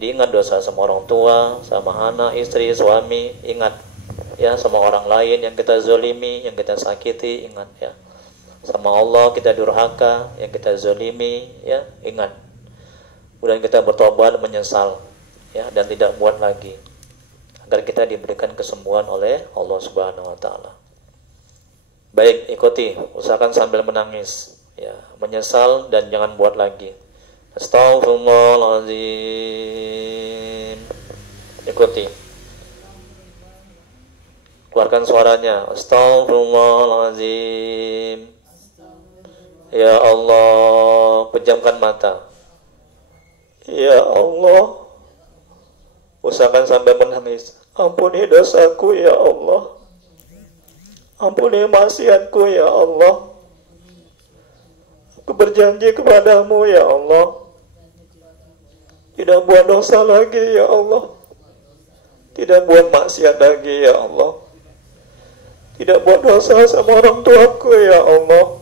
Jadi ingat dosa sama orang tua, sama anak, istri, suami, ingat ya, sama orang lain yang kita zolimi, yang kita sakiti, ingat ya. Sama Allah kita durhaka, yang kita zolimi, ya, ingat. Kemudian kita bertobat, menyesal, ya, dan tidak buat lagi, agar kita diberikan kesembuhan oleh Allah Subhanahu Wa Taala. Baik, ikuti, usahakan sambil menangis, ya, menyesal dan jangan buat lagi. Astaghfirullahaladzim. Ikuti. Keluarkan suaranya. Astaghfirullahaladzim. Ya Allah, pejamkan mata. Ya Allah, usahakan sampai menangis. Ampuni dosaku ya Allah. Ampuni maksiatku ya Allah. Aku berjanji kepadamu ya Allah, tidak buat dosa lagi ya Allah, tidak buat maksiat lagi ya Allah, tidak buat dosa sama orang tuaku ya Allah,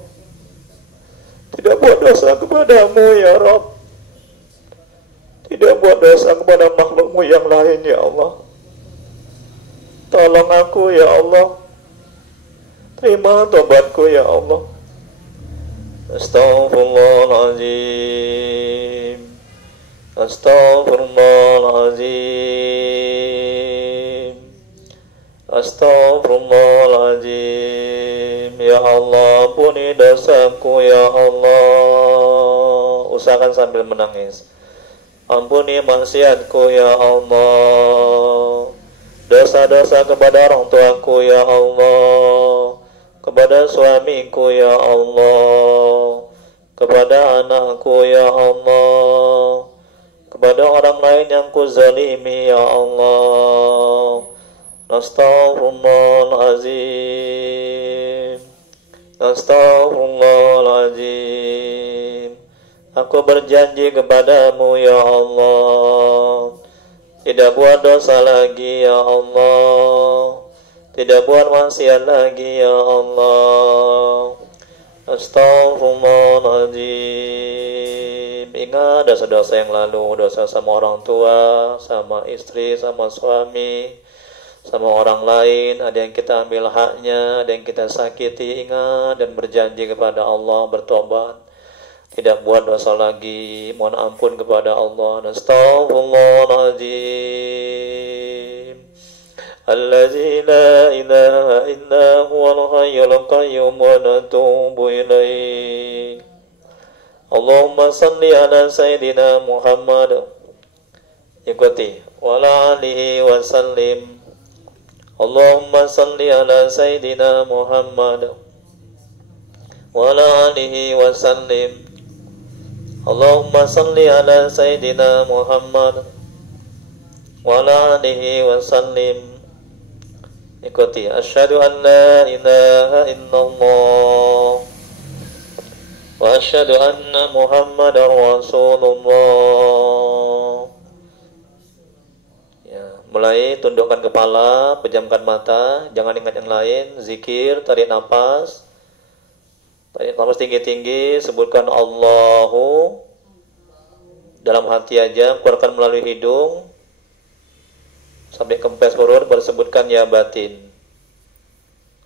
tidak buat dosa kepadamu ya Rabb, tidak buat dosa kepada makhlukmu yang lain ya Allah. Tolong aku ya Allah, terima tobatku ya Allah. Astaghfirullahaladzim. Astaghfirullahaladzim. Astaghfirullahaladzim. Ya Allah, ampuni dosaku ya Allah. Usahakan sambil menangis. Ampuni maksiatku ya Allah. Dosa-dosa kepada orang tuaku ya Allah, kepada suamiku ya Allah, kepada anakku ya Allah, kepada orang lain yang kuzalimi ya Allah. Astaghfirullahaladzim. Astaghfirullahaladzim. Aku berjanji kepadamu ya Allah, tidak buat dosa lagi ya Allah, tidak buat maksiat lagi ya Allah. Astaghfirullahaladzim. Ingat dosa-dosa yang lalu, dosa sama orang tua, sama istri, sama suami, sama orang lain. Ada yang kita ambil haknya, ada yang kita sakiti. Ingat dan berjanji kepada Allah, bertobat, tidak buat dosa lagi, mohon ampun kepada Allah. Astaghfirullahaladzim. Allazi la ilaha illa huwal hayyul qayyum wa natubu ilaih. Allahumma salli ala Sayyidina Muhammad. Ikuti. Wa ala alihi wa sallim. Allahumma salli ala Sayyidina Muhammad. Wa ala alihi wa sallim. Allahumma salli ala Sayyidina Muhammad wa ala alihi wa sallim. Ikuti. Asyhadu an la ilaha illallah wa asyhadu anna Muhammadar Rasulullah. Ya, mulai tundukkan kepala, pejamkan mata, jangan ingat yang lain. Zikir, tarik nafas. Tarik nafas tinggi-tinggi, sebutkan Allahu dalam hati aja, keluarkan melalui hidung sampai kempes perut, baru sebutkan ya batin.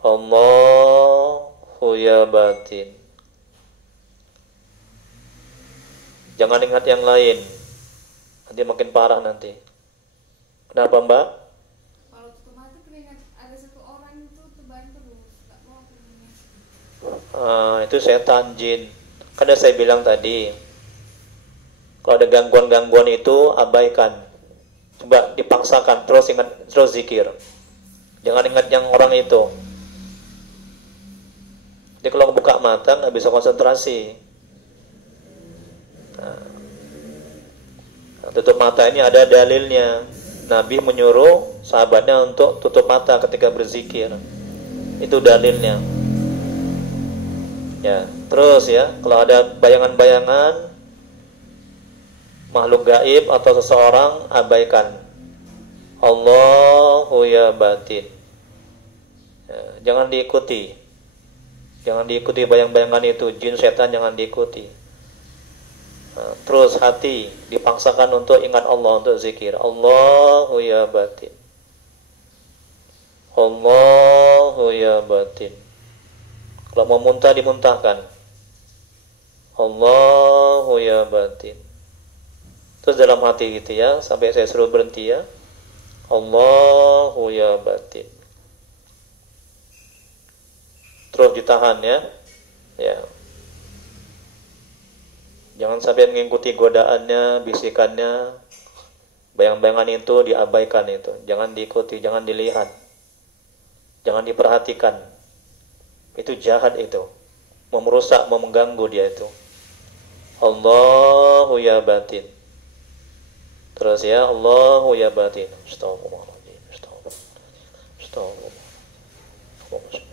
Allahu ya batin. Jangan ingat yang lain, nanti makin parah nanti. Kenapa Mbak? Kalau tutup mata teringat ada satu orang itu tebaran terus, nggak mau aku ingat. Itu setan jin. Kan udah saya bilang tadi, kalau ada gangguan-gangguan itu abaikan. Coba dipaksakan, terus ingat, terus zikir. Jangan ingat yang orang itu. Jadi kalau buka mata nggak bisa konsentrasi. Nah, tutup mata ini ada dalilnya. Nabi menyuruh sahabatnya untuk tutup mata ketika berzikir. Itu dalilnya. Ya, terus ya, kalau ada bayangan-bayangan makhluk gaib atau seseorang, abaikan. Allahu ya batin. Ya, jangan diikuti. Jangan diikuti bayang-bayangan itu, jin setan jangan diikuti. Nah, terus hati dipaksakan untuk ingat Allah, untuk zikir. Allahu ya batin. Allahu ya batin. Kalau mau muntah dimuntahkan. Allahu ya batin. Terus dalam hati gitu ya, sampai saya suruh berhenti ya. Allahu ya batin. Terus ditahan ya. Ya. Jangan sampai mengikuti godaannya, bisikannya, bayang-bayangan itu diabaikan itu. Jangan diikuti, jangan dilihat. Jangan diperhatikan. Itu jahat itu. Merusak, mengganggu dia itu. Allahu ya batin. Terus ya, Allahu ya batin. Astagfirullahaladzim. Astagfirullah.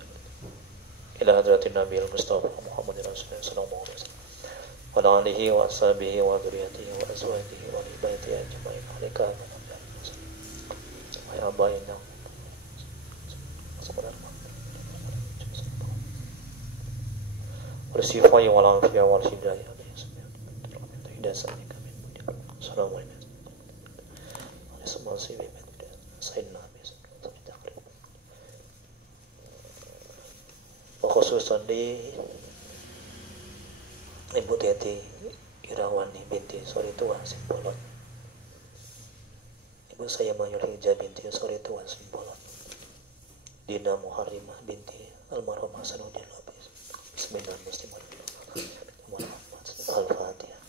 Ila hadratin Nabi al-Mustafa Muhammadin Rasulullah sallallahu alaihi wasallam. Wa ala alihi wa ashabihi wa dzurriyyatihi wa azwajihi wa baitihi ajma'in. Alika wa ya bayna. Bersifai wal afiyah wal hidayah. Hidayah kami. Assalamualaikum. Khususan di Ibu Teti Irawani binti Soritua Simbolon, ibu saya Mayul Hija binti Soritua Simbolon, Dina Muharimah binti Almarhum Hasanuddin Lubis. Bismillahirrahmanirrahim. Al-Fatihah.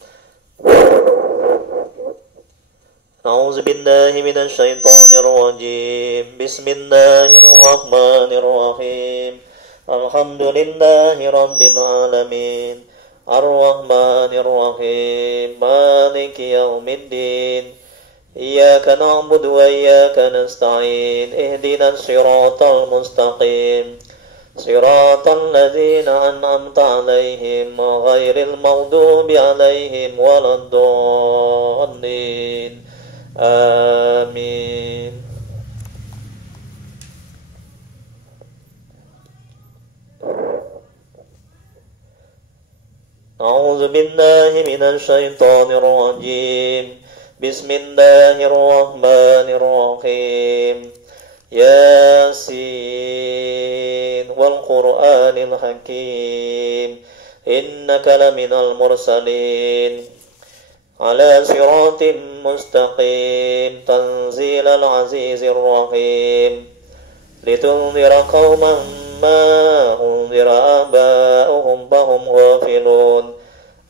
A'udzu billahi minasy syaithanir rajim. Bismillahirrahmanirrahim. Alhamdulillahi rabbil alamin. Ar-Rahmanir Rahim. Maliki yaumiddin. Iyyaka na'budu wa iyyaka nasta'in. Ihdinas siratal mustaqim. Siratal ladzina an'amta 'alaihim ghairil maghdubi 'alaihim waladdallin. Amin. A'udzu billahi minasy syaithanir rajim. Bismillahirrahmanirrahim. Yasin wal Qur'anil Hakim. Innaka laminal mursalin ala siratim mustaqim. Tanzilal azizir rahim. Litunzira qauman ما أنذر آباؤهم فهم غافلون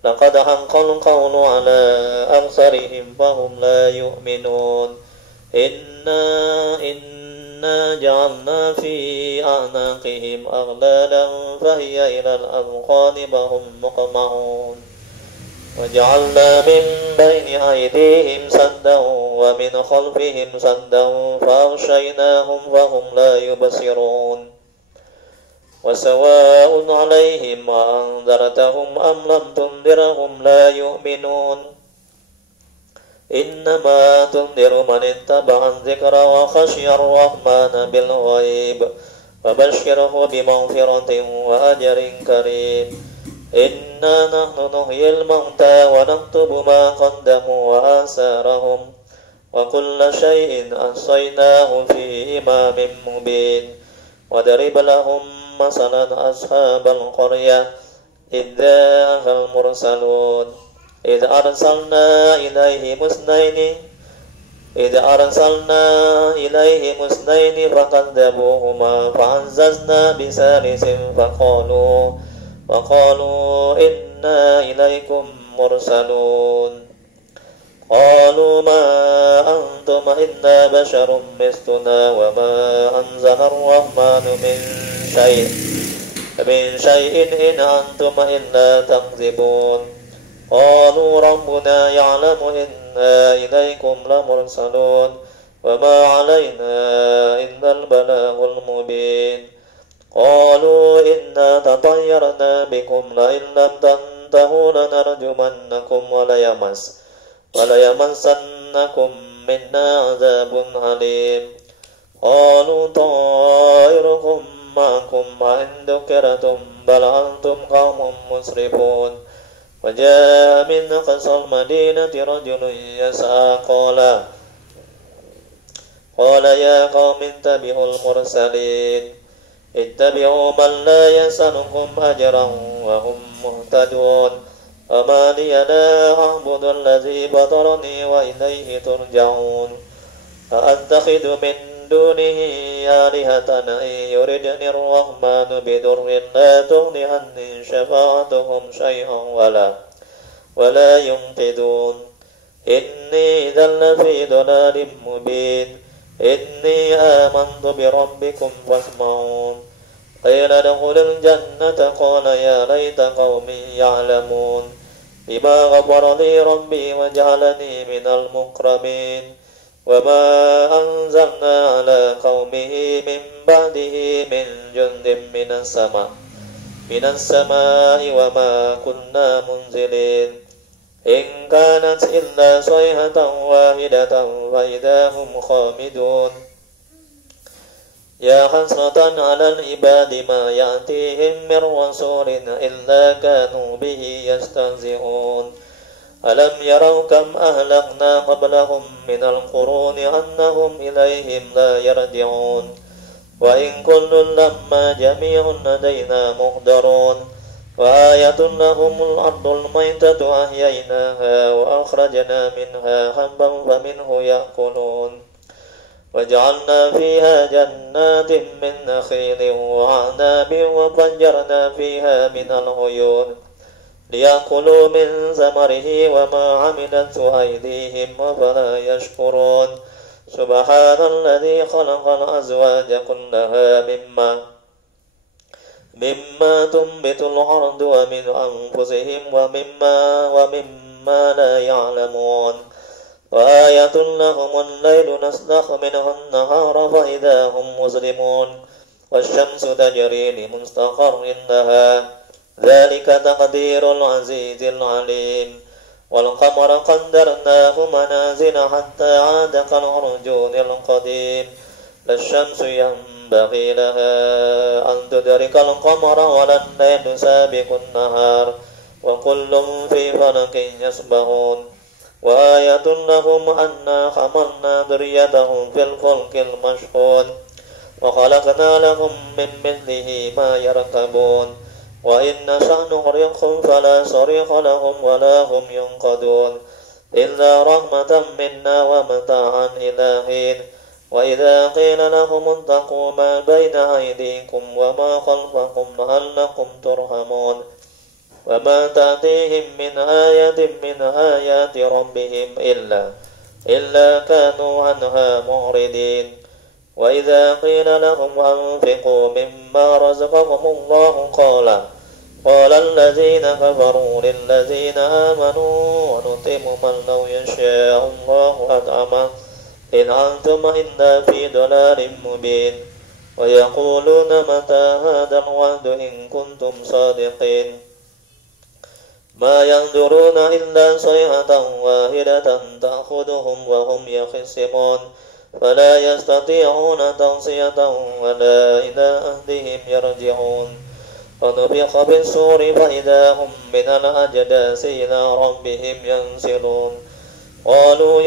لقد حق القول على أكثرهم فهم لا يؤمنون إنا جعلنا في أعناقهم أغلالا فهي إلى الأذقان فهم مقمحون وجعلنا من بين أيديهم سدا ومن خلفهم سدا فأغشيناهم فهم لا يبصرون وسواء عليهم أنذرتهم أم لم تنذرهم لا يؤمنون إنما تنذر من اتبع الذكر وخشي الرحمن بالغيب فبشره بمغفرة وأجر كريم إنا نحن نحيي الموتى ونكتب ما قدموا وآثارهم وكل شيء أحصيناه في إمام مبين وضرب لهم مثلا أصحاب القرية إذ جاءها المرسلون إذ أرسلنا إليهم اثنين فكذبوهما فعززنا بثالث فقالوا إنا إليكم مرسلون قالوا ما أنتم إلا بشر مثلنا وما أنزل الرحمن من شيء إن أنتم إلا تكذبون قالوا ربنا يعلم إنا إليكم لمرسلون وما علينا إلا البلاغ المبين قالوا إنا تطيرنا بكم لئن لم تنتهوا لنرجمنكم وليمسنكم منا عذاب أليم قالوا طائركم معكم وإن ذكرتم بل أنتم قوم مسرفون وجاء من أقصى المدينة رجل يسعى قال يا قوم اتبعوا المرسلين اتبعوا من لا يسألكم أجرا وهم مهتدون وما لي لا أعبد الذي فطرني وإليه ترجعون أأتخذ من دونه آلهة إن يردني الرحمن بضر لا تغن عني شفاعتهم شيئا ولا ينقذون إني إذا لفي ضلال مبين إني آمنت بربكم فاسمعون قيل ادخل الجنة قال يا ليت قومي يعلمون بما غفر لي ربي وجعلني من المكرمين وما أنزلنا على قومه من بعده من جند من السماء وما كنا منزلين إن كانت إلا صيحة واحدة فإذا هم خامدون يا حسرة على العباد ما يأتيهم من رسول إلا كانوا به يستهزئون ألم يروا كم أهلكنا قبلهم من القرون أنهم إليهم لا يرجعون وإن كل لما جميع لدينا محضرون وآية لهم الأرض الميتة أحييناها وأخرجنا منها حبا فمنه يأكلون وجعلنا فيها جنات من نخيل وعناب وفجرنا فيها من العيون ليأكلوا من ثمره وما عملته أيديهم أفلا يشكرون سبحان الذي خلق الأزواج كلها مما تنبت الأرض ومن أنفسهم ومما لا يعلمون وآية لهم الليل نسلخ منه النهار فإذا هم مظلمون والشمس تجري لمستقر لها ذلك تقدير العزيز العليم والقمر قدرناه منازل حتى عاد كالعرجون القديم لا الشمس ينبغي لها أن تدرك القمر ولا الليل سابق النهار وكل في فلك يسبحون وآية لهم أنا حملنا ذريتهم في الفلك المشحون وخلقنا لهم من مثله ما يركبون وإن نشأ نغرقهم فلا صريخ لهم ولا هم ينقذون إلا رحمة منا ومتاعا إلى حين وإذا قيل لهم اتقوا ما بين أيديكم وما خلفكم لعلكم ترحمون وما تأتيهم من آية من آيات ربهم إلا كانوا عنها معرضين وإذا قيل لهم أنفقوا مما رزقكم الله قال الذين كفروا للذين آمنوا ونطعم من لو يشاء الله أطعمه إن أنتم إلا في ضلال مبين ويقولون متى هذا الوعد إن كنتم صادقين ما ينظرون إلا صيحة واحدة تأخذهم وهم يخصمون فلا يستطيعون توصية ولا إلى أهلهم يرجعون ونفخ بالصور فإذا هم من الأجداث إلى ربهم ينسلون قالوا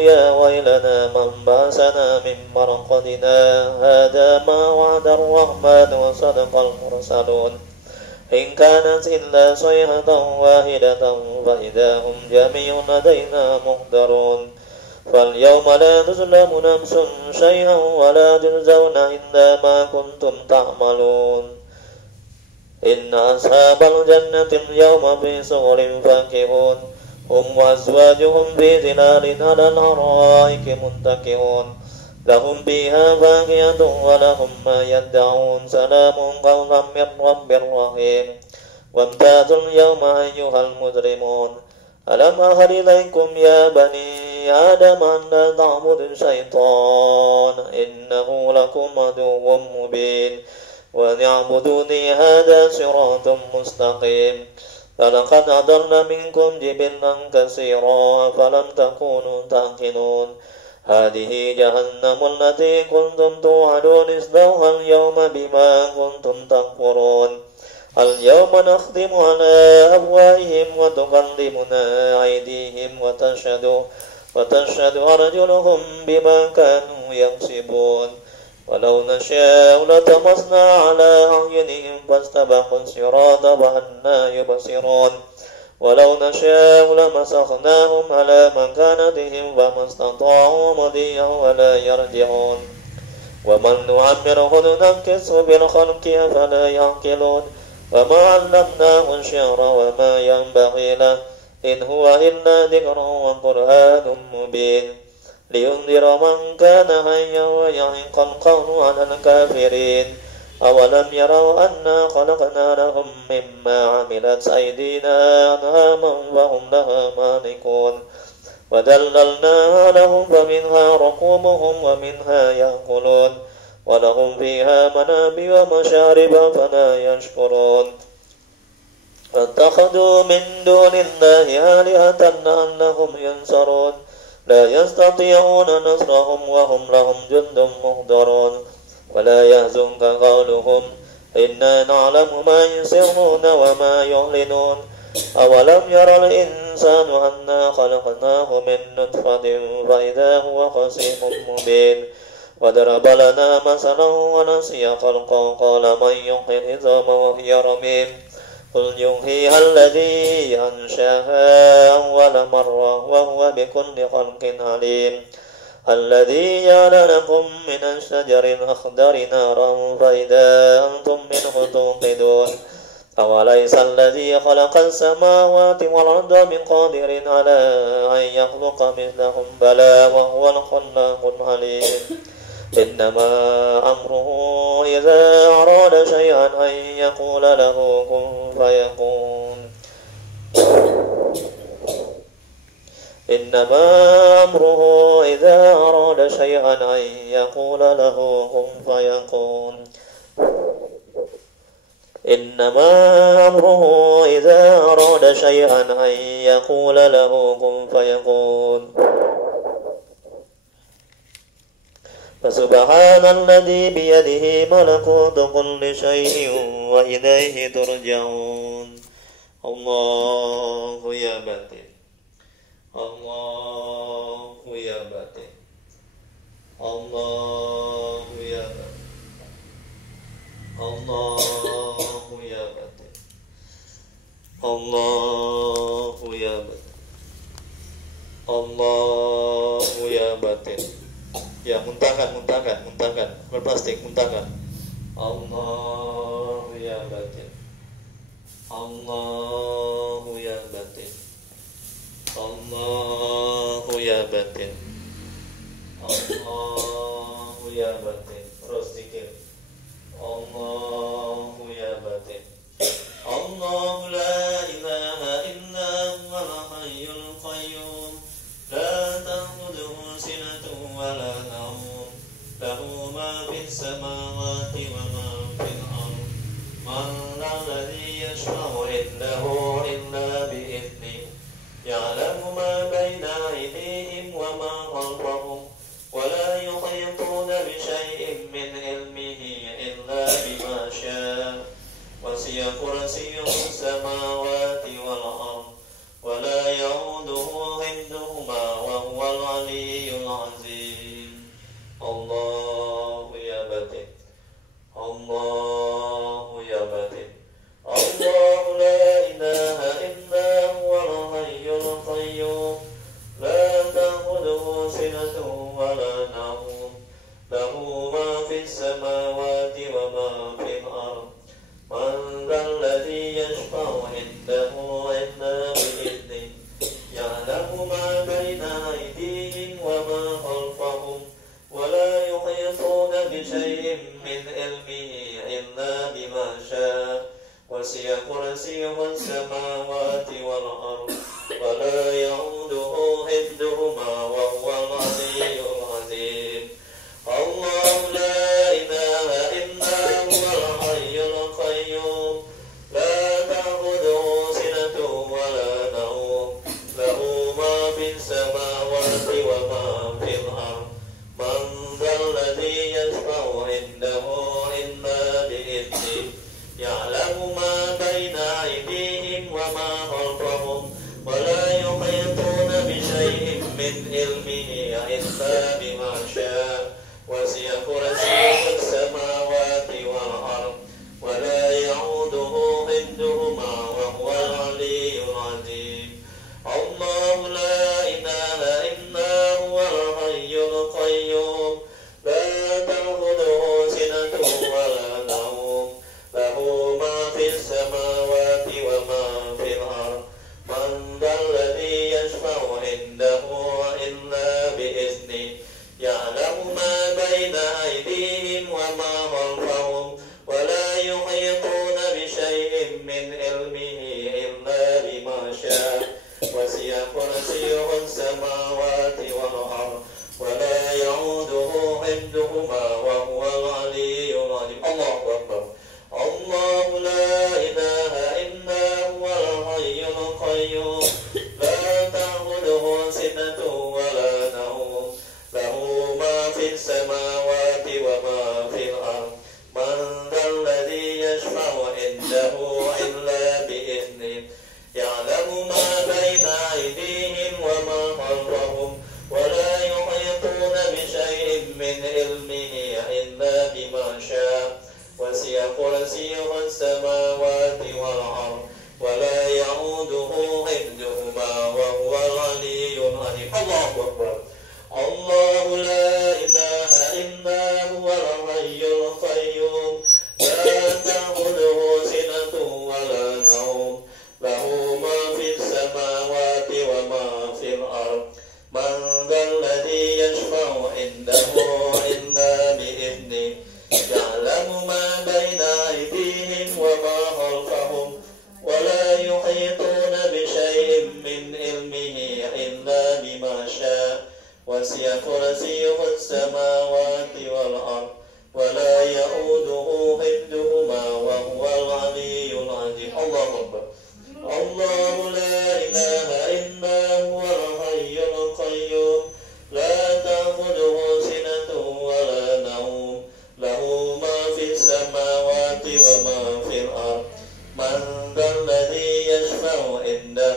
يا ويلنا من بعثنا من مرقدنا هذا ما وعد الرحمن وصدق المرسلون إن كانت إلا صيحة واحدة فإذا هم جميع لدينا محضرون فاليوم لا تظلم نفس شيئا ولا تجزون إلا ما كنتم تعملون إن أصحاب الجنة اليوم في سرر فاكهون هم وأزواجهم في ظلال على الأرائك متكئون لهم فيها فاكهة ولهم ما يدعون سلام قولا من رب رحيم وامتازوا اليوم أيها المجرمون ألم أعهد إليكم يا بني آدم أن لا تعبدوا الشيطان إنه لكم عدو مبين وأن اعبدوني هذا صراط مستقيم فلقد أضل منكم جبلا كثيرا فلم تكونوا تعقلون هذه جهنم التي كنتم توعدون اصلوها اليوم بما كنتم تكفرون اليوم نختم على أفواههم وتكلمنا أيديهم وتشهد أرجلهم بما كانوا يكسبون ولو نشاء لطمسنا على أعينهم فاستبقوا الصراط فأنى يبصرون ولو نشاء لمسخناهم على مكانتهم فما استطاعوا مضيا ولا يرجعون ومن نعمره ننكسه بالخلق أفلا يعقلون وما علمناه الشعر وما ينبغي له إن هو إلا ذكر وقرآن مبين لينذر من كان حيا ويحق القول على الكافرين أولم يروا أنا خلقنا لهم مما عملت أيدينا أنعاما فهم لها مالكون وذللناها لهم فمنها ركوبهم ومنها يأكلون ولهم فيها منابع ومشارب فلا يشكرون فاتخذوا من دون الله آلهة لعلهم ينصرون لا يستطيعون نصرهم وهم لهم جند محضرون ولا يحزنك قولهم إنا نعلم ما يسرون وما يعلنون أولم يرى الإنسان أنا خلقناه من نطفة فإذا هو خصيم مبين وضرب لنا مثلا ونسي خلقه قال من يحيي العظام وهي رميم قل يحييها الذي أنشاها أول مرة وهو بكل خلق عليم الذي جعل لكم من الشجر الأخضر نارا فإذا أنتم منه توقدون أوليس الذي خلق السماوات والأرض بقادر على أن يخلق مثلهم بلى وهو الخلاق العليم إنما أمره إذا أراد شيئا أن يقول له كن فيكون إنما أمره إذا أراد شيئا أن يقول له كن فيكون إنما أمره إذا أراد شيئا أن يقول له كن فيكون فسبحان الذي بيده ملكوت كل شيء وإليه ترجعون الله يا باطن الله يا باطن الله يا باطن الله يا باطن الله يا باطن الله يا باطن. Ya, muntahkan, berplastik, muntahkan. Allah ya batin, Allah ya batin, Allah ya batin, Allah ya batin. Terus zikir. Allah ya batin. Allah la ilaha illa huwal hayyul qayyum. La ta'khudhuhu sinatun wa la nawm. Lahu ma fis samawati wa ma fil ardh. Man alladhi yashfa'u indahu illa bi'idhnihi. Ya'lamu ma bayna aydihim wa ma khalfahum. Wa la yuhituna bi shay'in min ilmihi illa bima syaa. Wasi'a kursiyyuhu as-samawati wal ardh. Wa la ya'uduhu hifdhuhuma wa huwal 'aliyyul 'azim. Allah ya batin, Allah ya batin. Allah la ilaha illa huwal hayyul qayyum. La ta'khudhuhu sinatun wa la nawm. Lahu ma fis samawati wa ma fil ardh. Man dhal ladzi yashfa'u 'indahu illa bi'idhnihi. Ya'lamu ma bayna aydihim wa ma khalfahum. ولا يحيطون بشيء من علمه إلا بما شاء وسع كرسيه السماوات والأرض ولا يؤوده حفظهما وهو العلي العظيم. الله لا إله إلا هو الحي القيوم. لا تأخذه سنة ولا نوم. له ما في السماوات وما في الأرض. من ذا الذي يشفع عنده إلا بإذنه. يعلم ما علمه إلا بما شاء وسع كرسيه السماوات والأرض ولا يعوده حفظهما وهو العلي العظيم الله لا إله إلا هو الحي القيوم لا تأخذه سنة ولا نوم له ما في السماوات وما في الأرض من ذا الذي يشفع عنده إلا بإذنه يعلم ما بين أيديهم وما خلفهم ولا يحيطون بشيء من علمه إلا بما شاء وسع كرسيه السماوات والأرض ولا يعوده حفظهما وهو العلي العظيم الله أكبر الله لا إله إلا هو الحي القيوم لا تأخذه سنة ولا نوم له ما في السماوات وما في الأرض من ذا الذي يشفع عنده إلا بإذنه يعلم ما بين أيديهم وما خلفهم ولا يحيطون بشيء من علمه إلا بما شاء وسع كرسيه السماوات والأرض ولا يعوده حفظهما وهو العلي العظيم الله أكبر الله لا إله إلا هو الحي القيوم لا تأخذه سنة ولا نوم له ما في السماوات وما في الأرض من ذا الذي يشفع عنده إلا بإذنه يعلم ما بين أيديهم وما خلفهم ولا يحيطون بشيء من علمه إلا بما شاء وسع كرسيه السماوات والأرض ولا يؤوده حفظهما وهو العلي العظيم الله أكبر الله لا إله إلا هو الحي القيوم لا تأخذه سنة ولا نوم له ما في السماوات وما في الأرض من ذا الذي يشفع عنده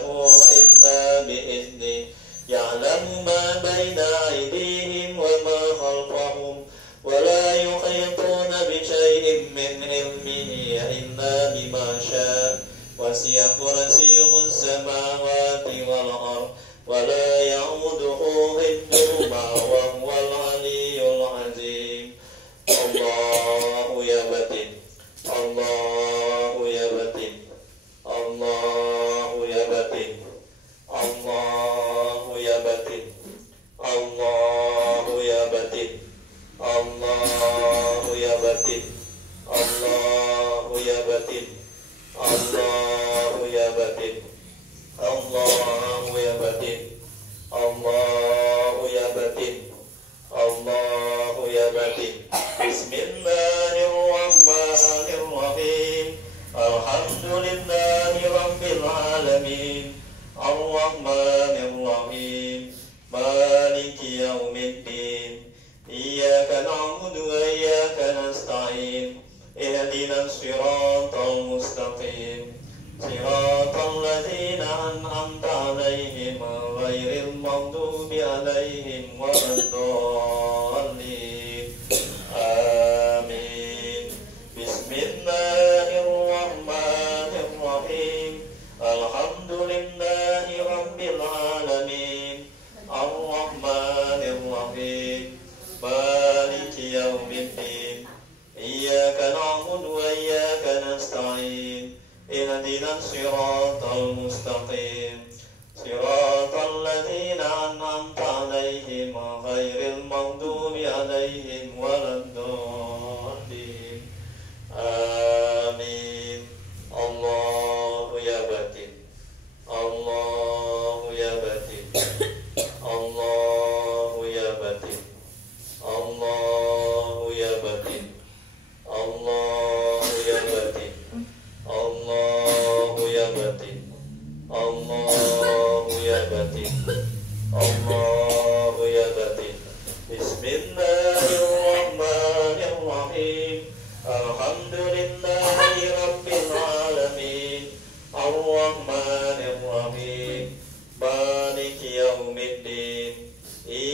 إلا بإذنه يعلم ما بين أيديهم وما خلفهم ولا يحيطون بشيء من علمه إلا بما شاء وسع كرسيه السماوات والأرض ولا يعوده حفظهما وهو العلي العظيم الله يا بتين الله يا بتين الله يا بتين الله يا بتين الله يا بتين الله يا بتين الله يا بتين الله يا بتين الله يا بتين الله يا بتين الله يا بتين بسم الله الرحمن الرحيم الحمد لله رب العالمين الرحمن الرحيم مالك يوم الدين إياك نعبد وإياك نستعين اهدنا الصراط المستقيم صراط الذين أنعمت عليهم غير المغضوب عليهم ولا الضالين آمين بسم الله الرحمن الرحيم الحمد لله رب العالمين الرحمن الرحيم مالك يوم الدين إياك نعبد وإياك نستعين اهدنا الصراط المستقيم صراط الذين أنعمت عليهم غير المغضوب عليهم ولا الضالين آمين الله يا بتين الله يا بتين الله يا بتين الله يا بتين الله يا بتين الله يا بتين الله يا بتين الله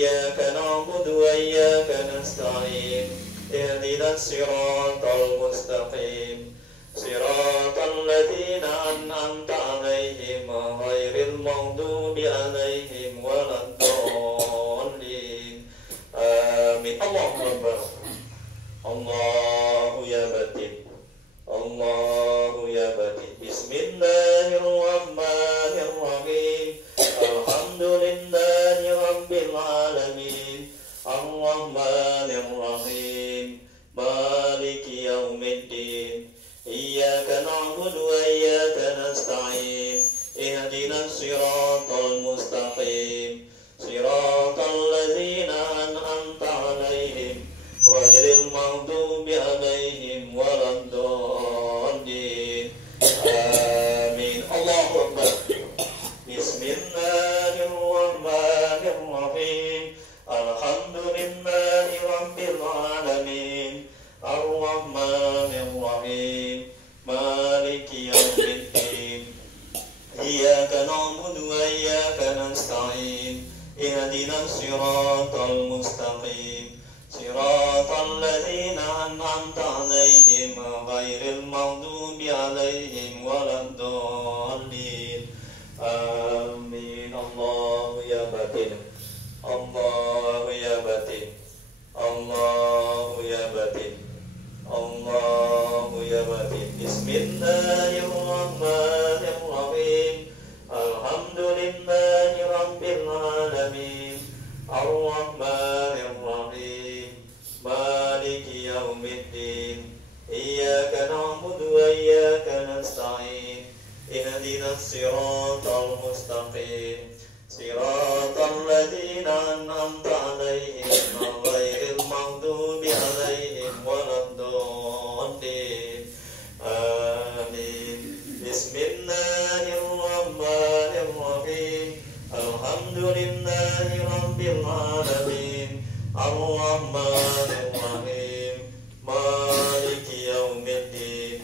إياك نعبد وإياك نستعين اهدنا الصراط المستقيم صراط الذين أنعمت عليهم غير المغضوب عليهم ولا الضالين آمين اللهم أكبر الله يا بتين الله يا بتين بسم الله الرحمن الرحيم الحمد لله رب العالمين الرحمن الرحيم مالك يوم الدين إياك نعبد وإياك نستعين اهدنا الصراط المستقيم صراط الذين أنعمت عليهم غير المغضوب عليهم ولا الضالين آمين الله أكبر بسم الله الرحمن الرحيم الحمد لله رب العالمين الرحمن الرحيم مالك يوم الدين إياك نعبد وإياك نستعين اهدنا الصراط المستقيم صراط الذين أنعمت عليهم غير المغضوب عليهم ولا الضالين آمين الله يا بتين الله يا بتين الله يا بتين الله يا بتين بسم الله الرحمن الرحيم الحمد لله رب العالمين الرحمن الرحيم مالك يوم الدين إياك نعبد وإياك نستعين اهدنا الصراط المستقيم صراط الذين أنعمت عليهم غير المغضوب عليهم ولا الضالين آمين بسم الله الرحمن الرحيم الحمد لله رب العالمين الرحمن الرحيم مالك يوم الدين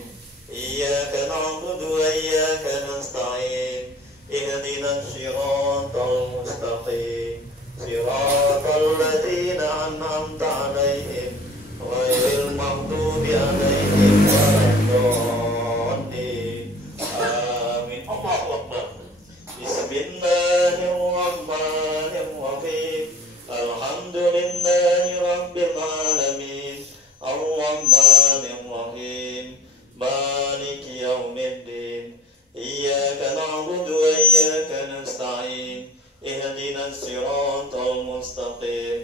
إياك نعبد وإياك نستعين اهدنا الصراط المستقيم صراط الذين أنعمت عليهم غير المغضوب عليهم ولا الضالين آمين الله أكبر بسم الله الرحمن الرحيم الحمد لله رب العالمين الرحمن الرحيم مالك يوم الدين إياك نعبد وإياك نستعين اهدنا الصراط المستقيم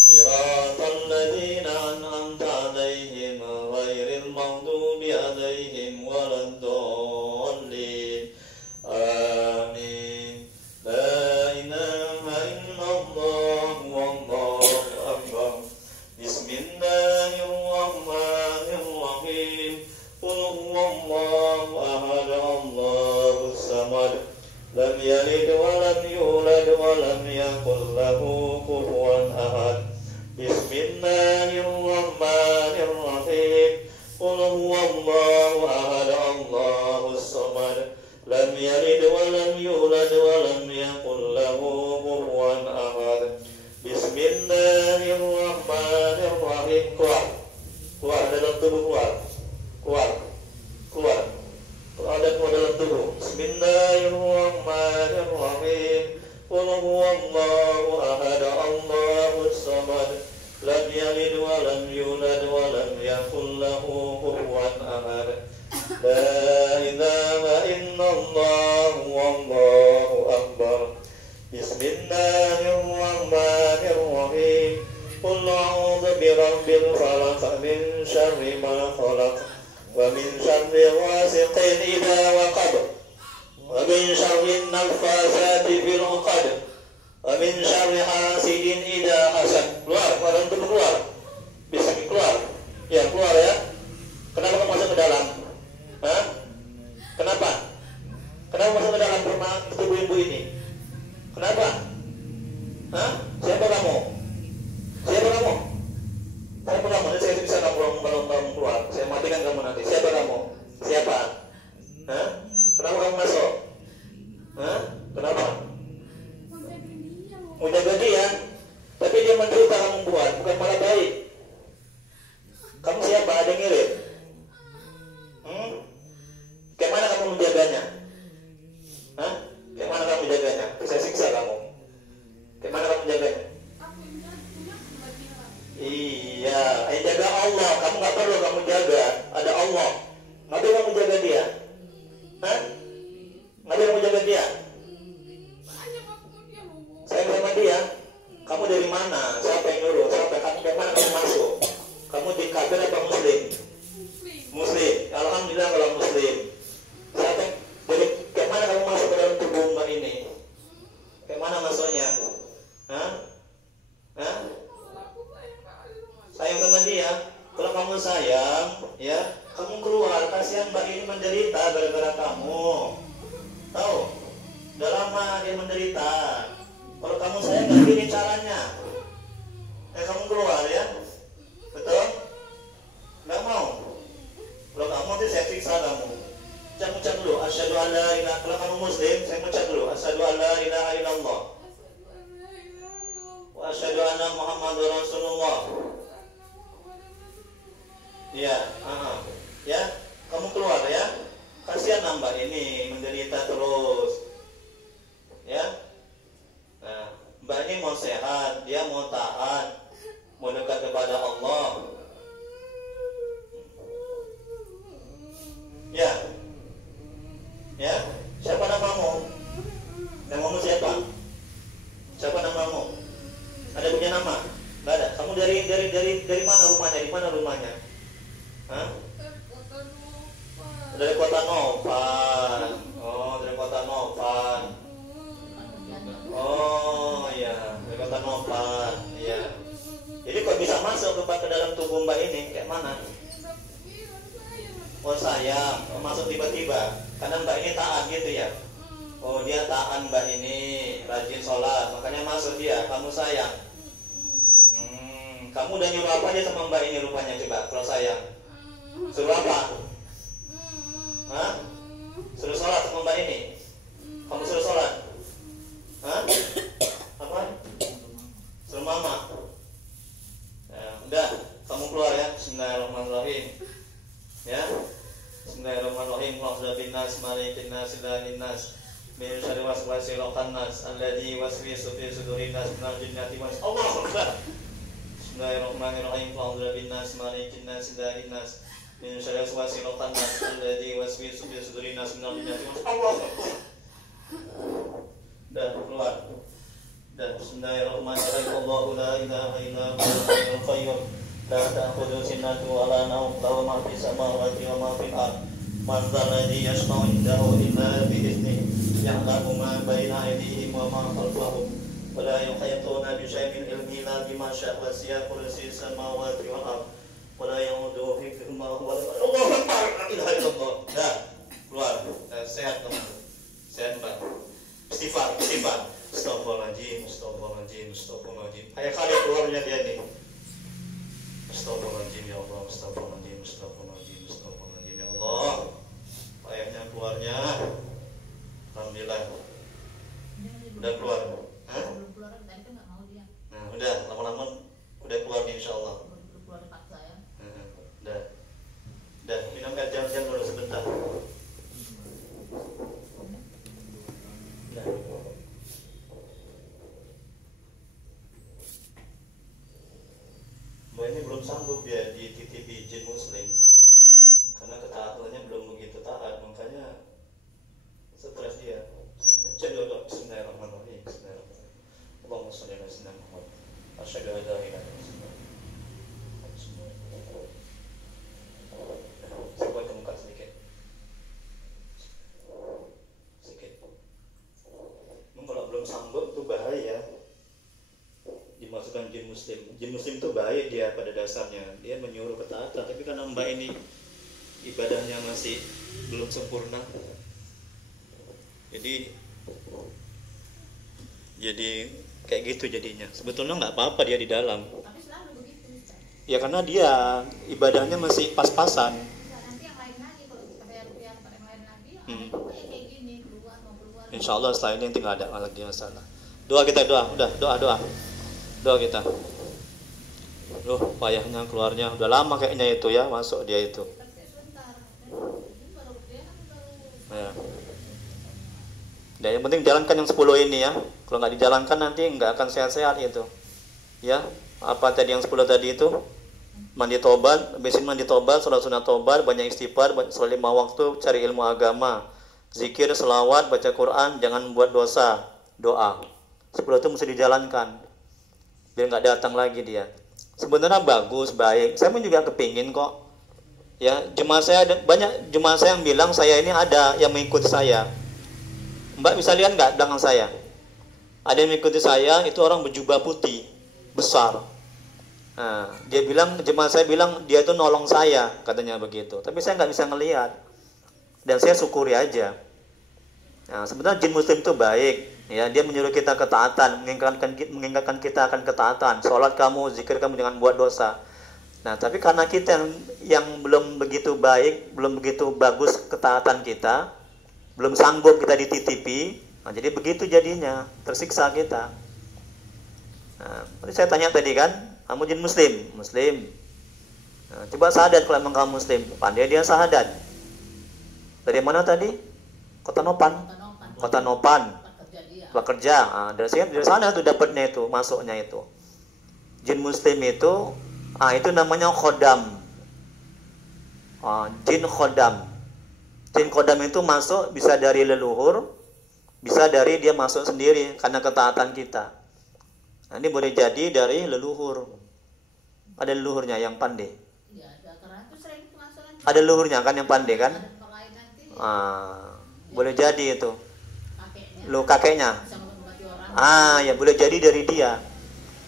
صراط الذين أنعمت عليهم غير المغضوب عليهم ولا الضالين آمين لا إله إلا الله والله أكبر بسم الله الرحمن الرحيم قل هو الله أحد الله الصمد لم يلد ولم يولد ولم يكن له كفوا أحد بسم الله الرحمن الرحيم قل هو الله أحد الله الصمد لم يلد ولم يولد ولم يكن له كفوا أحد بسم الله الرحمن الرحيم keluar dalam tubuh keluar ada keluar dalam tubuh Bismillahirrahmanirrahim qul huwallahu ahad Allahus samad lam yalid wa lam yulad wa lam yakul lahu kufuwan ahad la ilaha illallah wallahu akbar Bismillahirrahmanirrahim qul a'udzu birabbil falaq min syarri ma khalaq wa min syarri ghasiqin idza waqab wa min syarri naffasati fil 'uqad wa min syarri hasidin idza hasad. Keluar untuk keluar. Bismillah keluar. Ya, keluar ya. Kenapa kamu masuk ke dalam? Hah? Kenapa? Kenapa masuk ke dalam rumah ibu-ibu ini? Kenapa? Hah? Siapa kamu? Siapa kamu? Siapa kamu? Nanti saya bisa kalau kamu keluar. Saya matikan kamu nanti. Siapa kamu? Siapa? Hah? Kenapa kamu masuk? Hah? Kenapa? Mau jaga dia. Coba kamu buat, bukan malah baik. Kamu siapa? Ada yang ngirim? Kayak mana kamu menjaganya? Hah? Kayak mana kamu menjaganya? Saya siksa kamu. Kayak mana kamu menjaganya? Aku punya kebajikan. Iya, yang jaga Allah. Kamu nggak perlu kamu jaga. Ada Allah. Ngapain kamu jaga dia? Hah? Ngapain kamu jaga dia? Banyak aku dia loh. Sayang sama dia. Kamu dari mana? Siapa yang nyuruh? Siapa? Kamu dari mana kamu masuk? Kamu di kafir apa muslim? Muslim. Muslim. Alhamdulillah kalau muslim. Siapa? Jadi kayak mana kamu masuk ke dalam tubuh mbak ini? Kayak mana masuknya? Hah? Hah? Aku sayang kali sama dia. Sayang sama dia. Kalau kamu sayang, ya, kamu keluar. Kasihan mbak ini menderita gara-gara kamu. Tahu? Udah lama dia menderita. Kalau kamu sayang, gak gini caranya. Kamu keluar ya. Betul? Nggak mau. Kalau kamu nanti saya siksa kamu. Ucap dulu. Asyhadu an la ilaha. Kalau kamu muslim, saya ucap dulu. Asyhadu an la ilaha illallah. Wa asyhadu anna Muhammadur Rasulullah. Iya, ya, kamu keluar ya. Kasihan mbak ini menderita terus. Ya. Nah, mbak ini mau sehat, dia mau taat, mau dekat kepada Allah. Ya. Ya, siapa namamu? Namamu siapa? Siapa namamu? Ada punya nama? Enggak ada. Kamu dari mana rumahnya? Di mana rumahnya? Hah? Dari kota Novan. Oh, dari kota Novan. Oh, iya, dari kota Novan. Iya. Jadi kok bisa masuk ke dalam tubuh mbak ini? Kayak mana? Oh sayang, masuk tiba-tiba. Karena mbak ini taat gitu ya. Oh dia taat mbak ini, rajin sholat, makanya masuk dia. Kamu sayang. Kamu udah nyuruh apa aja sama mbak ini rupanya coba? Kalau sayang, suruh apa? Hah? Suruh sholat sama mbak ini. Kamu suruh sholat? Hah? Apa? Suruh mama. Ya, udah, kamu keluar ya. Bismillahirrahmanirrahim. Ya. Bismillahirrahmanirrahim. Qul binnas malikin nas ilahin nas min syarri waswasil khannas alladzi waswisu fi sudurin nas minal jinnati was. Allahu akbar. Bismillahirrahmanirrahim. Qul binnas malikin nas ilahin nas min syarri waswasil khannas alladzi waswisu fi sudurin nas minal jinnati was. Allahu akbar. Dah keluar. Dan Bismillahirrahmanirrahim. Allahu la ilaha illa huwal qayyum. La ta'khudhuhu sinatun wa la nawm, lahu ma fis samawati wa ma fil ardh. Man dhal ladzi yashfa'u 'indahu illa bi idhnihi. Ya'lamu ma baina aydihim wa ma khalfahum. Wa la yuhituna bi shay'in min ilmihi illa bima syaa. Wasi'a kursiyyuhu samawati wal ardh. Wa la ya'uduhu hifdhuhuma wa huwal 'aliyyul 'azim. La ilaha illallah. Dah, keluar. Sehat kamu. Sehat Pak. Istighfar. Astagfirullahaladzim. Ayah kali keluarnya dia nih. Astagfirullahaladzim ya Allah. Astagfirullahaladzim ya Allah. Ayahnya keluarnya. Alhamdulillah. Udah keluar. Hah? Nah, udah lama-lama udah keluar nih insyaallah. Udah minum air jam-jam dulu sebentar. Mbak ini belum sanggup dia dititipi jin muslim karena ketaatannya belum begitu taat, makanya stres dia. Coba Bismillahirrahmanirrahim. Allahumma sholli ala sayyidina Muhammad. Asyhadu an la ilaha illallah. Coba ke muka sedikit. Memang kalau belum sanggup itu bahaya. Dimasukkan jin muslim. Jin muslim itu baik dia pada dasarnya. Dia menyuruh ketaatan, tapi karena mbak ini ibadahnya masih belum sempurna. Jadi kayak gitu jadinya. Sebetulnya nggak apa-apa dia di dalam. Tapi selalu begitu. Ya karena dia ibadahnya masih pas-pasan. Nanti yang lain lagi kalau kita bayar yang lain lagi, pokoknya kayak gini keluar. Insya Allah setelah ini nanti nggak ada lagi masalah. Doa kita doa, udah doa kita. Loh, payahnya keluarnya udah lama kayaknya itu ya, masuk dia itu. Ya. Dan yang penting jalankan yang 10 ini ya. Kalau nggak dijalankan nanti nggak akan sehat-sehat itu. Ya, apa tadi yang 10 tadi itu? Mandi tobat, besin mandi tobat, sholat sunat tobat, banyak istighfar, sholat 5 waktu, cari ilmu agama, zikir, selawat, baca Quran, jangan buat dosa, doa. 10 itu mesti dijalankan. Biar nggak datang lagi dia. Sebenarnya bagus, baik. Saya pun juga kepingin kok. Ya, jemaah saya ada banyak jemaah saya yang bilang saya ini ada yang mengikuti saya. Mbak bisa lihat nggak belakang saya? Ada yang mengikuti saya, itu orang berjubah putih, besar. Nah, dia bilang, jemaah saya bilang dia itu nolong saya, katanya begitu. Tapi saya nggak bisa ngelihat. Dan saya syukuri aja. Nah, sebenarnya jin muslim itu baik. Ya, dia menyuruh kita ketaatan, mengingatkan kita akan ketaatan. Sholat kamu, zikir kamu, jangan buat dosa. Nah, tapi karena kita yang belum begitu baik, belum begitu bagus ketaatan kita, belum sanggup kita dititipi, nah jadi begitu jadinya, tersiksa kita. Nah, saya tanya tadi kan, kamu jin muslim? Muslim. Nah, coba syahadat kalau memang kamu muslim. Pandai dia syahadat. Dari mana tadi? Kota Nopan. Kota Nopan. Bekerja. Nah, dari sana tuh dapatnya itu, masuknya itu. Jin muslim itu, itu namanya khodam. Jin khodam. Jin khodam itu masuk bisa dari leluhur, bisa dari dia masuk sendiri karena ketaatan kita. Nah, ini boleh jadi dari leluhur. Ada leluhurnya yang pandai. Ada leluhurnya kan yang pandai kan? Boleh jadi itu. Lu kakeknya. Ya boleh jadi dari dia.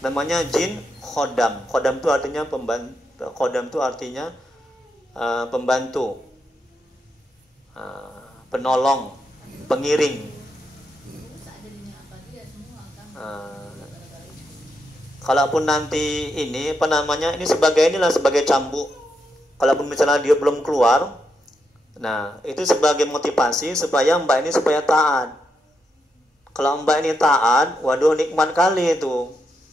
Namanya jin khodam. Khodam itu artinya pembantu. Khodam itu artinya pembantu, penolong, pengiring. Kalaupun nanti ini apa namanya, ini sebagai sebagai cambuk. Kalaupun misalnya dia belum keluar, nah itu sebagai motivasi supaya mbak ini supaya taat. Kalau mbak ini taat, waduh nikmat kali itu,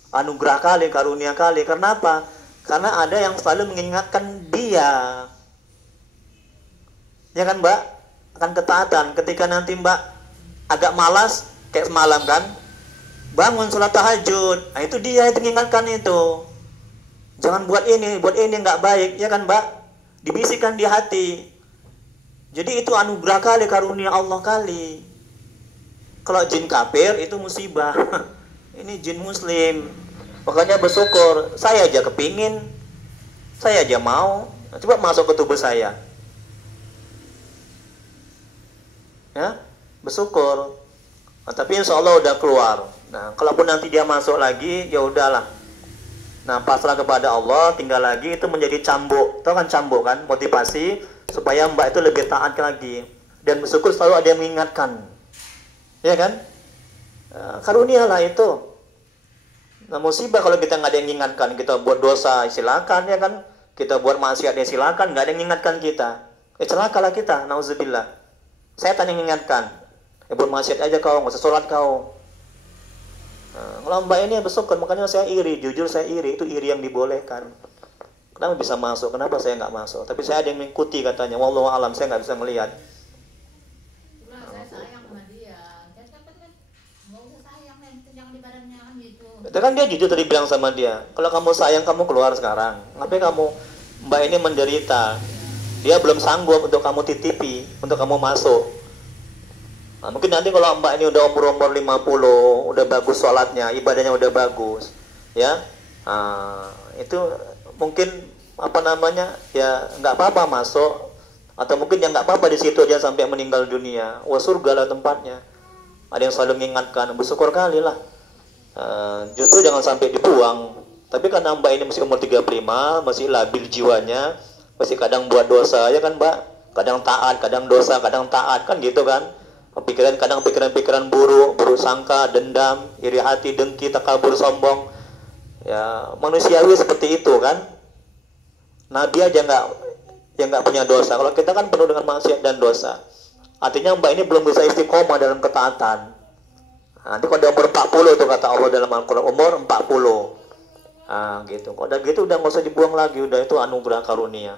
anugerah kali, karunia kali. Kenapa? Karena ada yang selalu mengingatkan dia. Ya kan mbak? Akan ketaatan. Ketika nanti mbak agak malas, kayak semalam kan, bangun sholat tahajud. Nah itu dia itu mengingatkan itu. Jangan buat ini nggak baik, ya kan mbak? Dibisikkan di hati. Jadi itu anugerah kali, karunia Allah kali. Kalau jin kafir itu musibah. Ini jin muslim. Makanya bersyukur. Saya aja kepingin, saya aja mau. Nah, coba masuk ke tubuh saya. Ya, bersyukur. Nah, tapi insya Allah udah keluar. Nah, kalaupun nanti dia masuk lagi, ya udahlah. Nah, pasrah kepada Allah, tinggal lagi itu menjadi cambuk. Tahu kan cambuk kan? Motivasi supaya mbak itu lebih taat lagi. Dan bersyukur selalu ada yang mengingatkan. Ya kan? Karunia lah itu. Nah, musibah kalau kita nggak ada yang mengingatkan, kita buat dosa, silakan ya kan? Kita buat maksiat ya silakan, nggak ada yang mengingatkan kita. Celakalah kita, nauzubillah. Saya tanya mengingatkan. Buat maksiat aja kau, nggak usah sholat kau. Kalau mbak ini bersyukur, makanya saya iri, jujur saya iri, itu iri yang dibolehkan. Kenapa bisa masuk? Kenapa saya nggak masuk? Tapi saya ada yang mengikuti katanya. Wallahu alam, saya nggak bisa melihat. Itu kan dia jujur tadi bilang sama dia, kalau kamu sayang kamu keluar sekarang. Ngapain kamu mbak ini menderita? Dia belum sanggup untuk kamu titipi, untuk kamu masuk. Nah, mungkin nanti kalau mbak ini udah umur 50, udah bagus sholatnya, ibadahnya udah bagus, ya, itu mungkin apa namanya, ya nggak apa-apa masuk, atau mungkin ya nggak apa-apa di situ aja sampai meninggal dunia. Wah surga lah tempatnya. Ada yang selalu mengingatkan, bersyukur kali lah. Justru jangan sampai dibuang. Tapi karena mbak ini masih umur 35, masih labil jiwanya, masih kadang buat dosa, ya kan mbak? Kadang taat, kadang dosa, kadang taat, kan gitu kan? Kadang pikiran-pikiran buruk sangka, dendam, iri hati, dengki, takabur, sombong. Ya manusiawi seperti itu kan? Nabi aja nggak punya dosa. Kalau kita kan penuh dengan maksiat dan dosa. Artinya mbak ini belum bisa istiqomah dalam ketaatan. Nanti kalau umur 40 itu kata Allah dalam Al-Quran, umur 40. Gitu. Kalau udah gitu udah nggak usah dibuang lagi, udah itu anugerah karunia.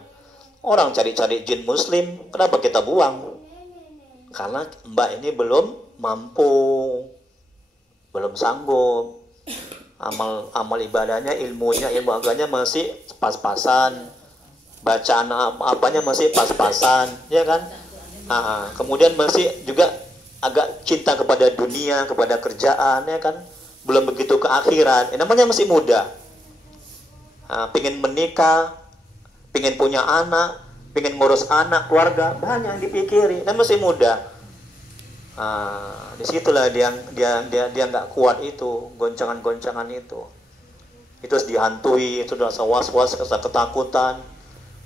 Orang cari-cari jin muslim, kenapa kita buang? Karena mbak ini belum mampu, belum sanggup. Amal ibadahnya, ilmu agamanya masih pas-pasan, bacaan apanya masih pas-pasan, ya kan? Kemudian masih juga agak cinta kepada dunia, kepada kerjaan, ya kan? Belum begitu ke akhirat. Namanya masih muda. Pengen menikah, pengen punya anak, pengen ngurus anak, keluarga, banyak yang dipikiri. Dan masih muda. Disitulah dia nggak kuat itu, goncangan itu. Itu harus dihantui, itu rasa was-was, rasa ketakutan.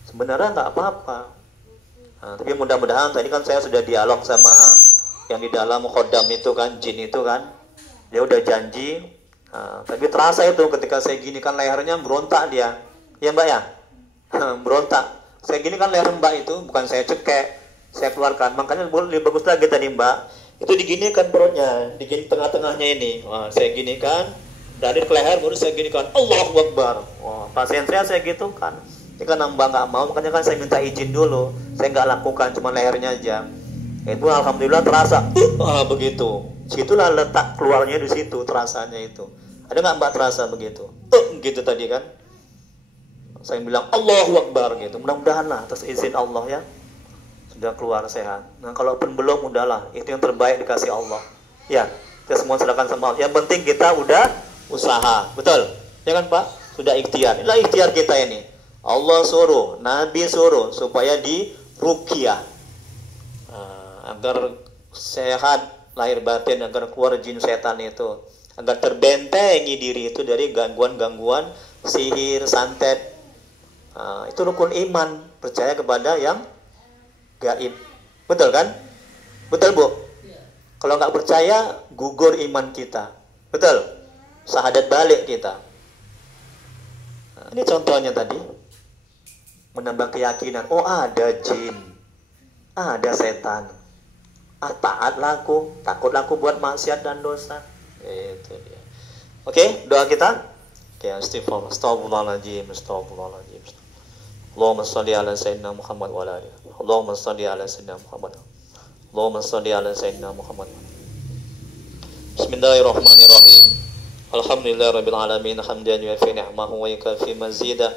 Sebenarnya nggak apa-apa. Tapi mudah-mudahan tadi kan saya sudah dialog sama yang di dalam khodam itu kan, jin itu kan. Dia udah janji. Tapi terasa itu ketika saya gini kan lehernya berontak dia. Ya mbak ya? Berontak. Saya gini kan leher mbak itu, bukan saya cekek, saya keluarkan. Makanya lebih bagus lagi tadi mbak. Itu diginikan perutnya, digini tengah-tengahnya ini. Saya ginikan, dari ke leher baru saya ginikan. Allahu Akbar. Pasien saya gitu kan. Ini kan mbak nggak mau, makanya kan saya minta izin dulu. Saya nggak lakukan, cuma lehernya aja. Itu alhamdulillah terasa. Begitu. Situlah letak keluarnya di situ, terasanya itu. Ada nggak mbak terasa begitu? Gitu tadi kan. Saya bilang Allahu Akbar gitu. Mudah-mudahan lah atas izin Allah ya sudah keluar sehat. Nah kalaupun belum, udahlah. Itu yang terbaik dikasih Allah. Ya, kita semua serahkan sama Allah. Yang penting kita udah usaha, betul? Ya kan Pak? Sudah ikhtiar. Inilah ikhtiar kita ini. Allah suruh, Nabi suruh supaya di ruqyah agar sehat lahir batin, agar keluar jin setan itu, agar terbentengi diri itu dari gangguan-gangguan sihir, santet. Itu rukun iman, percaya kepada yang gaib. Betul kan? Betul Bu? Kalau nggak percaya, gugur iman kita. Betul? Syahadat balik kita. Ini contohnya tadi. Menambah keyakinan. Oh ada jin, ada setan. Taat laku, takut laku buat maksiat dan dosa. Itu dia. Oke, doa kita. Oke, astagfirullahaladzim. Allahumma salli ala sayyidina Muhammad wa ala alihi. Allahumma salli ala sayyidina Muhammad. Allahumma salli ala sayyidina Muhammad. Bismillahirrahmanirrahim. Alhamdulillahirabbil alamin, hamdan yu'affi ni'amahu wa yukafi mazida.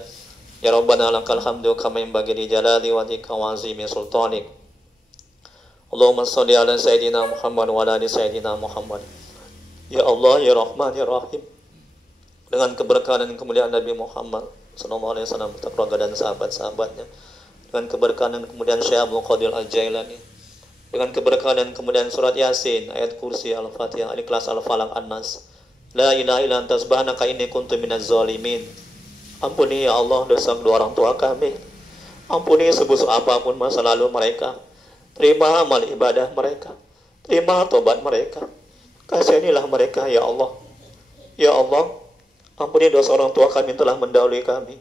Ya Rabbana lakal hamdu kama yanbaghi li jalali wajhika wa 'azimi sultanik. Allahumma salli ala sayyidina Muhammad wa ala ali sayyidina Muhammad. Ya Allah, ya Rahman, ya Rahim. Dengan keberkahan dan kemuliaan Nabi Muhammad sallallahu alaihi wasallam, keluarga dan sahabat-sahabatnya, dengan keberkahan dan kemuliaan Syekh Abdul Qadir Al-Jailani, dengan keberkahan dan kemuliaan surat Yasin, ayat kursi, Al-Fatihah, Al-Ikhlas, Al-Falaq, An-Nas. La ilaha illa anta subhanaka inni kuntu minaz zalimin. Ampuni ya Allah dosa kedua orang tua kami. Ampuni sebusuk apapun masa lalu mereka. Terima amal ibadah mereka. Terima tobat mereka. Kasihanilah mereka ya Allah. Ya Allah, ampuni dosa orang tua kami telah mendahului kami.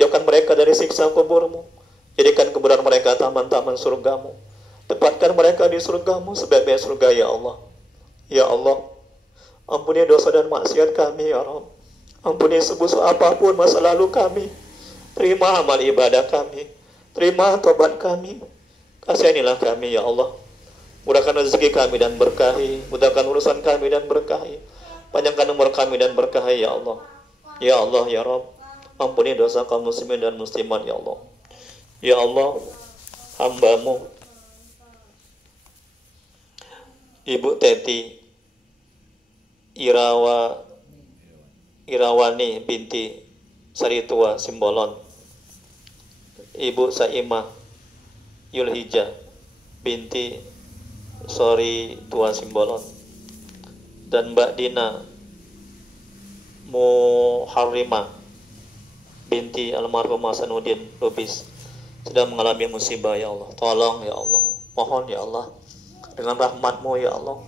Jauhkan mereka dari siksa kuburmu. Jadikan kuburan mereka taman-taman surgamu. Tempatkan mereka di surgamu sebaik-baik surga ya Allah. Ya Allah, ampuni dosa dan maksiat kami ya Rabb. Ampuni sebusuk apapun masa lalu kami. Terima amal ibadah kami. Terima tobat kami. Kasihanilah kami ya Allah. Mudahkan rezeki kami dan berkahi. Mudahkan urusan kami dan berkahi. Panjangkan umur kami dan berkahi ya Allah. Ya Allah ya Rabb. Ampuni dosa kaum muslimin dan muslimat ya Allah. Ya Allah, hamba-Mu Ibu Teti Irawani binti Saritua Simbolon, Ibu Saimah Yulhijah binti Sori Tua Simbolon, dan Mbak Dina Muharrimah binti almarhum Hasanuddin Lubis sedang mengalami musibah ya Allah. Tolong ya Allah, mohon ya Allah, dengan rahmat-Mu ya Allah,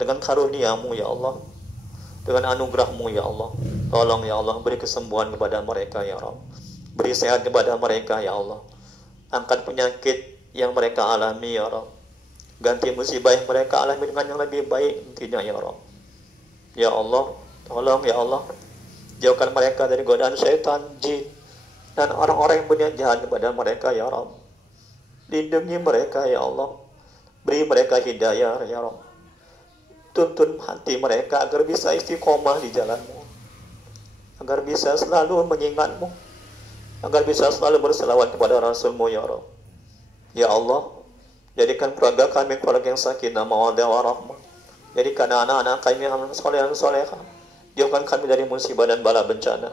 dengan karunia-Mu ya Allah, dengan anugerah-Mu ya Allah. Tolong ya Allah, beri kesembuhan kepada mereka ya Rabb. Beri sehat kepada mereka ya Allah. Angkat penyakit yang mereka alami ya Rabb. Ganti musibah yang mereka alami dengan yang lebih baik nantinya ya Rabb. Ya Allah, tolong ya Allah, Jauhkan mereka dari godaan syaitan, jin, dan orang-orang yang berniat jahat kepada mereka, ya Rabb. Lindungi mereka, ya Allah. Beri mereka hidayah, ya Rabb. Tuntun hati mereka agar bisa istiqomah di jalanmu, agar bisa selalu mengingatmu, agar bisa selalu berselawat kepada Rasulmu, ya Rabb. Ya Allah, jadikan keluarga kami keluarga yang sakinah mawaddah warahmah. Jadikan anak-anak kami yang soleh dan solehah. Jauhkan kami dari musibah dan bala bencana.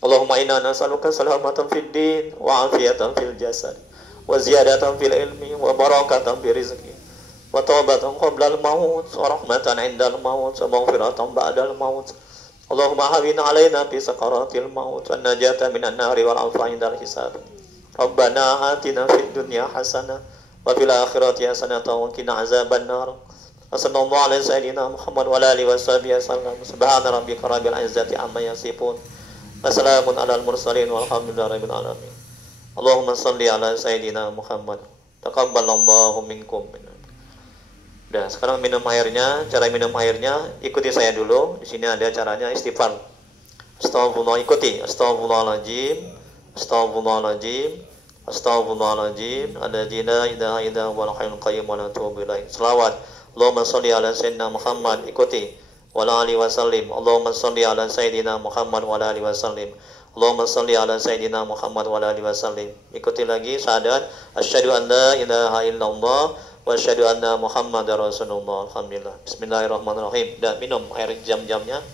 Allahumma inna nas'aluka salamatan fid din wa afiyatan fil jasad wa ziyadatan fil ilmi wa barakatan fil rizqi wa taubatan qabla al-maut wa rahmatan 'inda al-maut wa maghfiratan ba'da al-maut. Allahumma hawin 'alaina fi sakaratil maut wa najata minan nari wal 'afwa 'inda al-hisab. Rabbana atina fid dunya hasanah wa fil akhirati hasanah wa qina azaban nar. Sallallahu alaihi sayyidina Muhammad wa alihi washabihi wasallam. Subhana rabbika rabbil izzati amma yasifun. Wassalamun alal mursalin walhamdulillahi rabbil alamin. Allahumma shalli ala sayyidina Muhammad. Taqabbalallahu minkum. Udah, sekarang minum airnya. Cara minum airnya ikuti saya dulu. Di sini ada caranya istighfar. Astagfirullah, ikuti. Astagfirullahaladzim. Astagfirullahaladzim. Astagfirullahaladzim. Alladzina ilaha illa huwal hayyul qayyum wa la atubu ilaih. Selawat. Allahumma sholli ala sayyidina Muhammad, ikuti. Wa ala alihi wasallim. Allahumma sholli ala sayyidina Muhammad wa ala alihi wasallim. Allahumma sholli ala sayyidina Muhammad wa ala alihi wasallim. Ikuti lagi syahadat asyhadu an la ilaha illallah wa asyhadu anna Muhammadar Rasulullah. Alhamdulillah. Bismillahirrahmanirrahim. Dan minum air jam-jamnya.